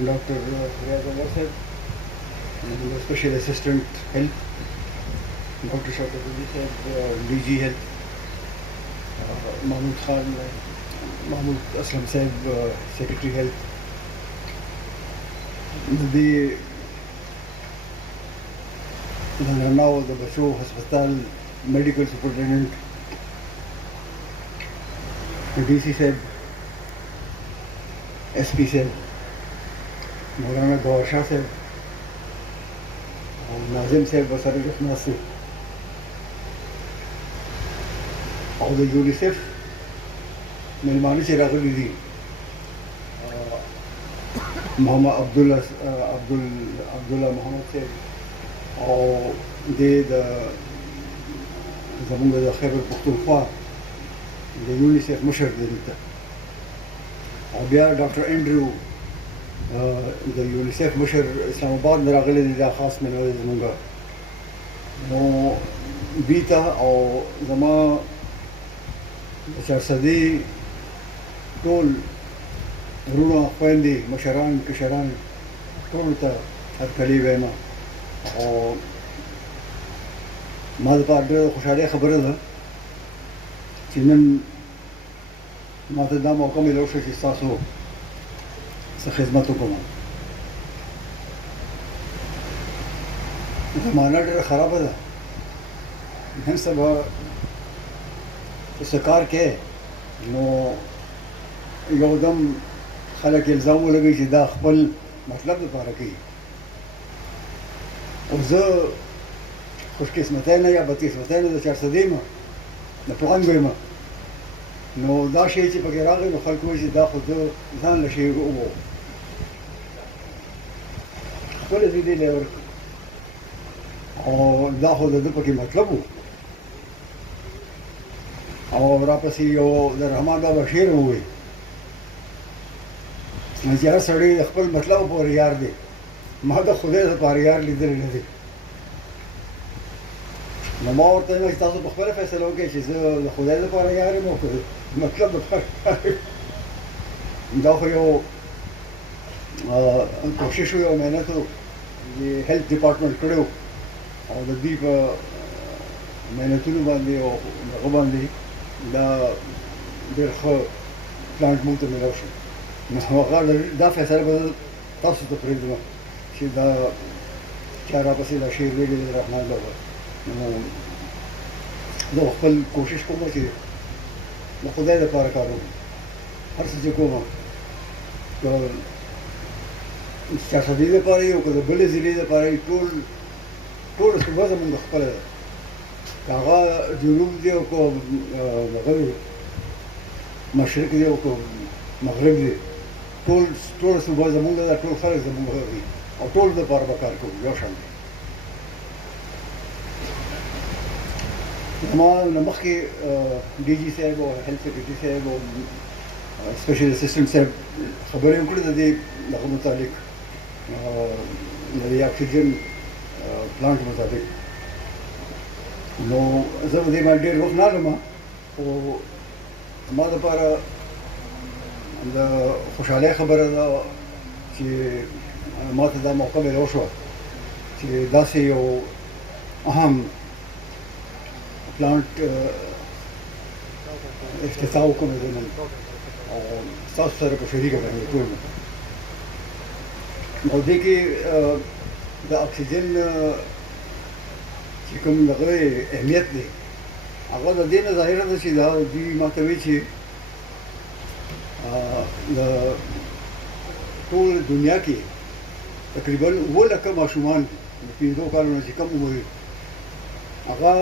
Dr. Said, the Special Assistant Health, Dr. Shaukat said, DG Health, Mahmood Khan, Mahmood Aslam Saib, Secretary Health, the now the Basho Hospital Medical Superintendent, DC Saib, SP Saib, مولانا گوہر شاہ صاحب اور ناظم صاحب وسارے جخنا سے اور یونیسیف مہمانی سے راغلی دی محمد عبداللہ محمد صاحب اور دے زمونږ د خیبر پختونخوا د یونیسیف مشر دی دلته او بیا ډاکټر انډریو د یونیسیف مشر اسلام آباد نه راغلی دی دا خاص مېلمه دی زمونږ نو دوی ته او زما د چارسدې ټول وروڼه خویندې مشران کشران ټولو ته هرکلي وایم او ما دپاره ډېره خوشحالۍ خبره ده چې نن ما ته دا موقع میلاو شوه چې ستاسو څه خدمت وکړم. زمانه ډېره خرابه ده، نن سبا چې څه کار کوې نو یو دم خلک الزام ولګوي چې دا خپل مطلب دپاره کوي او زه خوشقسمتی نه یا بدقسمتی نه د چارسدې یم د پوهنګ یم نو دا شی چې پکې راغی نو خلک وایي چې دا خو زه ځان له شی ووم خپله زیدې له ورکړو او دا خو د ده پکې مطلب و او راپسې یو د رحمان بابا شعر ووایي چې هر سړی د خپل مطلب پورې یار دی، ما د خدای دپاره یار لیدلی نه دی. نو ما ورته وایم چې تاسو په خپله فیصله وکړئ چې زه د خدای دپاره یار یم او که مطلب دپاره یار یم. دا خو یو کوشش و یو محنت و د هیلث ډپارټمنټ کړی و او د دوی په محنتونو باندې او هغه باندې دا ډېر ښه پلانټ موږ ته میلاو شو. نو هغه دا فیصله به تاسو ته پرېږدم چې دا چا راپسې دا شعر ویلی دی د رحمان بابا. نو زه خپل کوشش کوم چې د خدای دپاره کار وکړم، هر څه چې کوم که چارسدې دپاره یي او که د بلې ضلعې دپاره یي ټوله صوبه زمونږ خپله ده، که هغه جنوب دی او که هغه مشرق دی او که مغرب دی، ټوله صوبه زمونږ ده، ټول خلک زمونږ دي او ټول دپاره به کار کوو یو شان دی. زما نه مخکې ډي جي صاحب او هیلث سیکرټري صاحب او سپیشل اسسټنټ صاحب خبرې وکړې د دې دغه متعلق د دې اکسیجن پلانټ مطابق. نو زه په دې باندې ډېر روښ نه لرم خو زما دپاره د خوشحالۍ خبره ده چې ما ته دا موقع میلاو شوه چې داسې یو اهم پلانټ افتتاح وکړم زه نن او ستاسو سره په شریکه باندې ټول او دې کې د اکسیجن چې کوم دغه اهمیت دی هغه د دې نه ظاهره ده چې دا دوی ما ته وایي چې د ټول دنیا کې تقریبا 7 لکه ماشومان د 15 کالو نه چې کم عمر وي هغه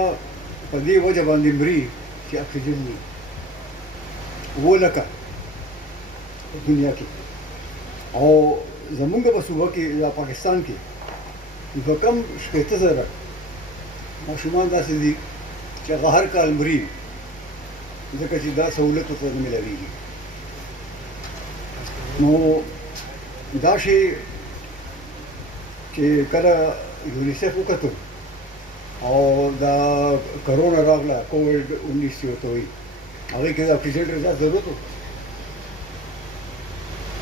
په دې وجه باندې مري چې اکسیجن نه 7 لکه په دنیا کې او زمونږ په صوبه کې یا پاکستان کې دوه کم 70,000 ماشومان داسې دي چې هغه هر کال مري ځکه چې دا سهولت ورته نه میلاویږي. نو دا شی چې کله یونیسیف وکتو او دا کرونا راغله کووډ 19 چې ورته وایي هغې کې د اکسیجن ډېر زیات ضرورت و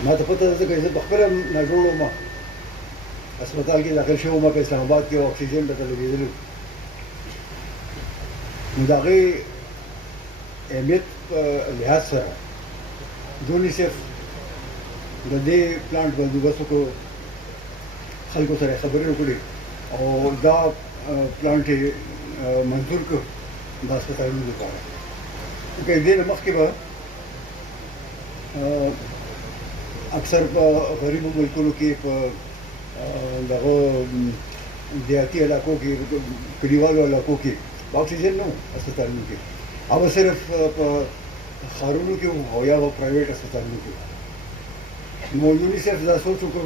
ما ته پته ده چې زه په خپله ناجوړ وم، اسپتال کې داخل شوی وم په اسلام آباد کې، اکسیجن راته لګېدلی. نو د هغې اهمیت په لحاظ سره یونیسف د دې پلانټ بندوبست وکړو، خلکو سره خبرې وکړې او دا پلانټ یې منظور کړ د هسپتالونو لپاره. که دې نه مخکې به اکثر په غریبو ملکونو کې په دغه دیهاتي علاقو کې، کلیوالو علاقو کې اکسیجن نه و هسپتالونو کې، هغه صرف په ښارونو کې او یا په پرایویټ هسپتالونو کې. نو یونیسف دا سوچ وکړ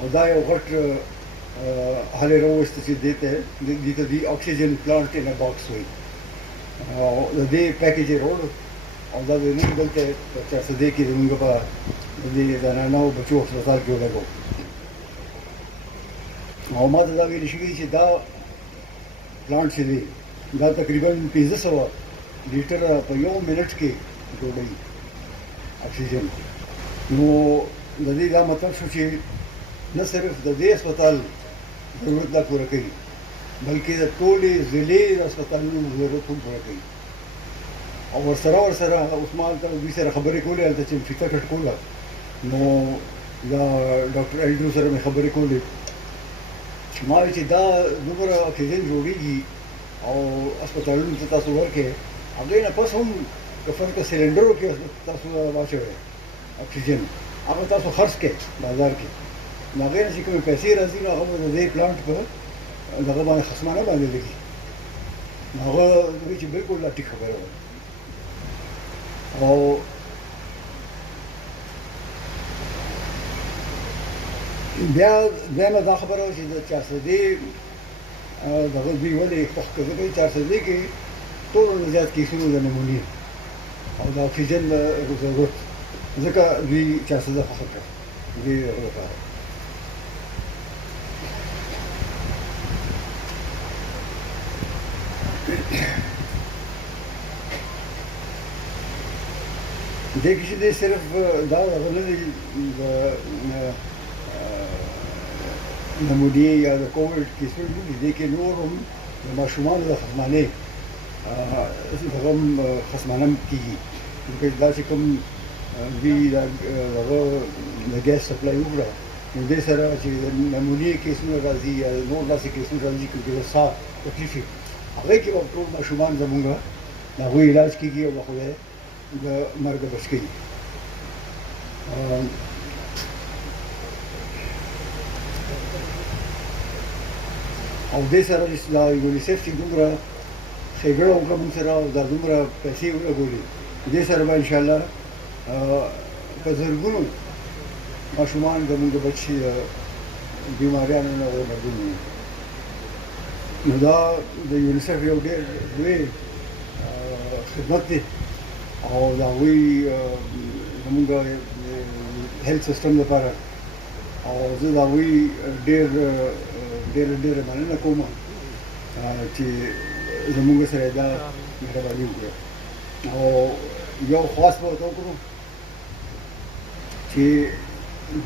او دا یو غټ حل یې راوویسته چې دې ته دي اکسیجن پلانټ ان ا باکس وایي، او د دې پیکیج یې راوړو او دا د نن دلته په چارسدې کې زمونږ په د دې زنانو بچو هسپتال کې ولګو. او ما ته دا ویل شوي دي چې دا پلانټ چې دی دا تقریبا 1500 لیټره په یو منټ کې جوړوي اکسیجن. نو د دې دا مطلب شو چې نه صرف د دې هسپتال ضرورت دا پوره کوي بلکې د ټولې ضلعې د هسپتالونو ضرورت هم پوره کوي. او ورسره اوس ما هلته دوی سره خبرې کولې، هلته چې فیته کټ کوله نو دا ډاکټر اعظم سره مې خبرې کولې چې ما وایي چې دا دومره اکسیجن جوړېږي او هسپتالونو ته تاسو ورکړې، هغې نه پس هم که فرض کړه سلنډرو کې تاسو واچوئ اکسیجن، هغه تاسو خرڅ کړئ بازار کې، نو هغې نه چې کومې پیسې راځي نو هغه به د دې پلانټ په دغه باندې خصمانه باندې لګي. نو هغه وایي چې بلکل دا ټیک خبره وه. او بیا دویمه دا خبره وه چې د چارسدې دغه دوی ولې خوښ کړه، ځکه چې چارسدې کې ټولو نه زیات کیسونو د نمونې او د اکسیجن ضرورت، ځکه دوی چارسدې خوښه کړه دې هغه لپاره. دې کې چې دی صرف دا هغه نه دی د نمونې یا د کووډ کیسونه نه دي، دې کې نور هم د ماشومانو د خصمانې هغه هم خصمانه کېږي، ځکه دا چې کوم دوی هغه د ګیس سپلای وکړه نو دې سره چې نمونې کیسونه راځي یا نور داسې کیسونه راځي کوم چې د ساه تکلیف وي هغې کې به ټول ماشومان زمونږ د هغوی علاج کېږي او د خدای د مرګه بچ کوي. او دې سره دا یونیسف چې دومره ښېګړه وکړه موږ سره او دا دومره پیسې ولګولې، دې سره به انشاءالله په زرګونو ماشومان زموږ بچ شي د بیماریانو نه محروم وي. نو دا د یونیسف یو ډېر لوی خدمت دی او د هغوی زموږ هیلث سیسټم لپاره، او زه د هغوی ډېره مننه کوم چې زموږ سره دا مهرباني وکړه. او یو خواست به ورته وکړو چې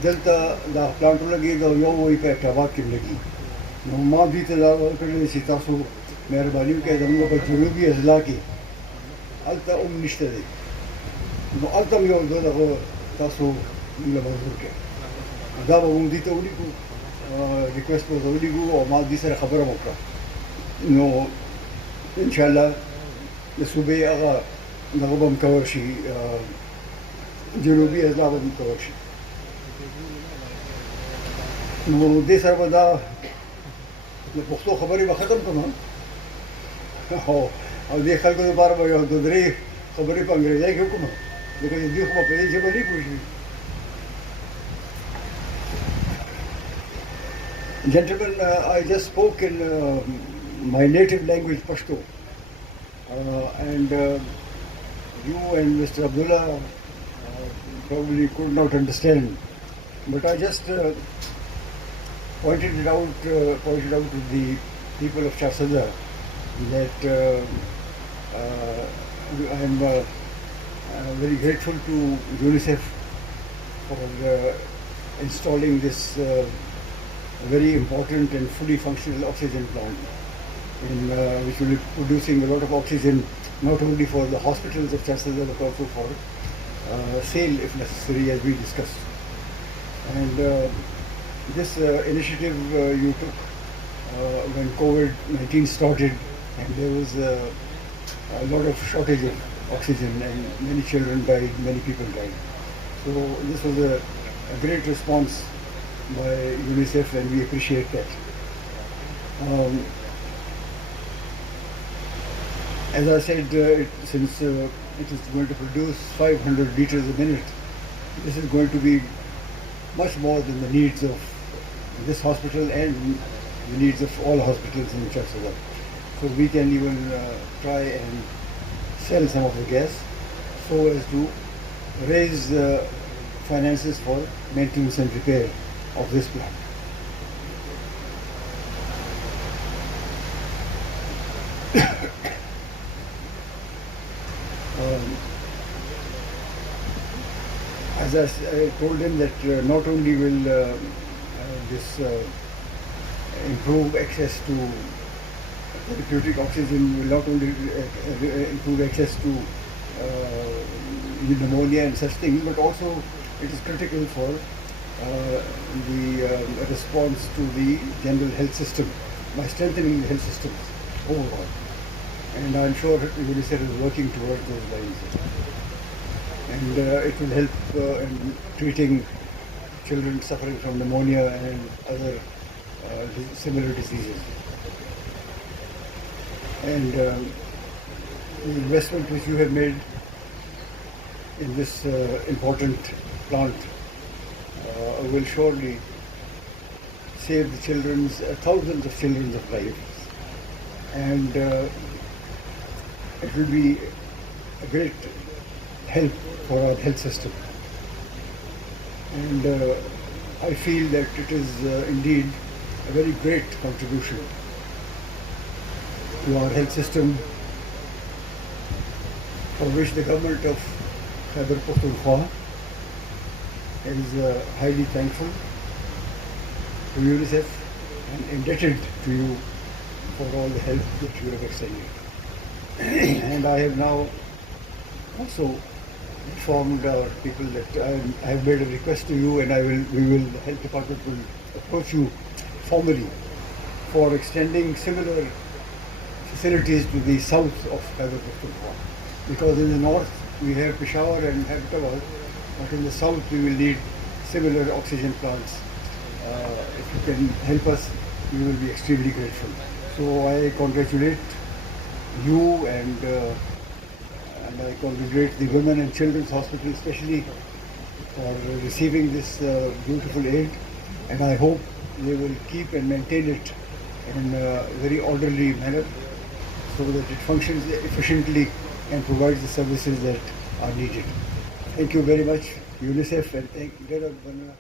دلته دا پلانټ ولګېږي او یو وایي په اټاباد کې ولګېږي، نو ما دوی ته دا ورکړی چې تاسو مهرباني وکړئ زموږ په جنوبي اضلاع کې هلته هم نشته دی، نو هلته هم یو دغه تاسو موږ له منظور کړئ. دا به موږ دوی ته ولیکو، ریکویسټ به ورته ولیکو او ما دوی سره خبره مو وکړه، نو انشاءالله د صوبې هغه دغه به هم کور شي، جنوبي اضلاع به هم کور شي. نو دې سره به دا د پښتو خبرې به ختم کړم او دې خلکو لپاره به یو دوه درې خبرې په انګریزي کې وکړم، ځکه چې دوی خو به په دې ژبه نه پوهېږي. Gentlemen, I just spoke in my native language, Pashto, and you and Mr. Abdullah probably could not understand, but I just pointed out to the people of Kaarseda that I am very grateful to UNICEF for installing this very important and fully functional oxygen plant, which will be producing a lot of oxygen not only for the hospitals of Khatalwada but also for sale if necessary, as we discussed. And this initiative you took when COVID-19 started, and there was a lot of shortage of oxygen, and many children died, many people died. So this was a great response by UNICEF, and we appreciate that. As I said, since it is going to produce 500 liters a minute, this is going to be much more than the needs of this hospital and the needs of all hospitals in Khatalwada. So we can even try and sell some of the gas so as to raise finances for maintenance and repair of this plant. As I told him that not only will this improve access to therapeutic oxygen, will not only improve access to pneumonia and such things, but also it is critical for the response to the general health system by strengthening the health systems overall. And I'm sure UNICEF is working towards those lines. And it will help in treating children suffering from pneumonia and other similar diseases. And the investment which you have made in this important plant will surely save the thousands of children's lives. And it will be a great help for our health system. And I feel that it is indeed a very great contribution to our health system, for which the government of Khyber Pakhtunkhwa is highly thankful to UNICEF and indebted to you for all the help that you have extended. And I have now also informed our people that I have made a request to you, and the health department will approach you formally for extending similar facilities to the south of Khyber Pakhtunkhwa. Because in the north we have Peshawar and Hyderabad, but in the south we will need similar oxygen plants. If you can help us, we will be extremely grateful. So I congratulate you and I congratulate the Women and Children's Hospital especially for receiving this beautiful aid, and I hope they will keep and maintain it in a very orderly manner so that it functions efficiently and provides the services that are needed. Thank you very much, UNICEF, and thank you.